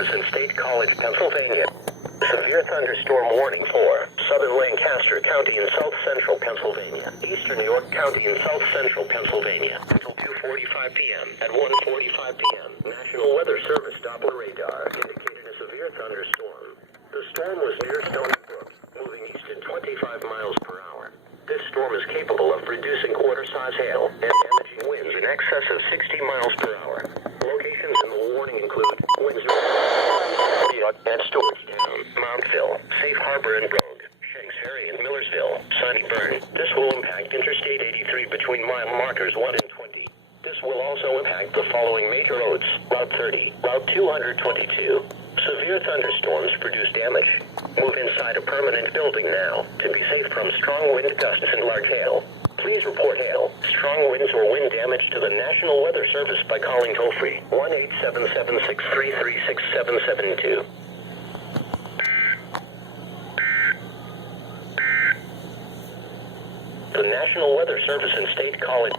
Service in State College, Pennsylvania. Severe thunderstorm warning for southern Lancaster County in south central Pennsylvania, eastern York County in south central Pennsylvania, until 2:45 p.m. At 1:45 p.m., National Weather Service Doppler radar indicated a severe thunderstorm. The storm was near Stony Brook, moving east at 25 miles per hour. This storm is capable of producing quarter-size hail and damaging winds in excess of 60 miles per hour. Locations in the warning include Windsor and Stewartstown, Mountville, Safe Harbor and Rogue, Shanks Ferry and Millersville, Sunnyburn. This will impact Interstate 83 between mile markers 1 and 20. This will also impact the following major roads: Route 30, Route 222. Severe thunderstorms produce damage. Move inside a permanent building now to be safe from strong wind gusts and large hail. Please report hail, strong winds, or wind damage to the National Weather Service by calling toll-free 1-877-633-6772. The National Weather Service in State College.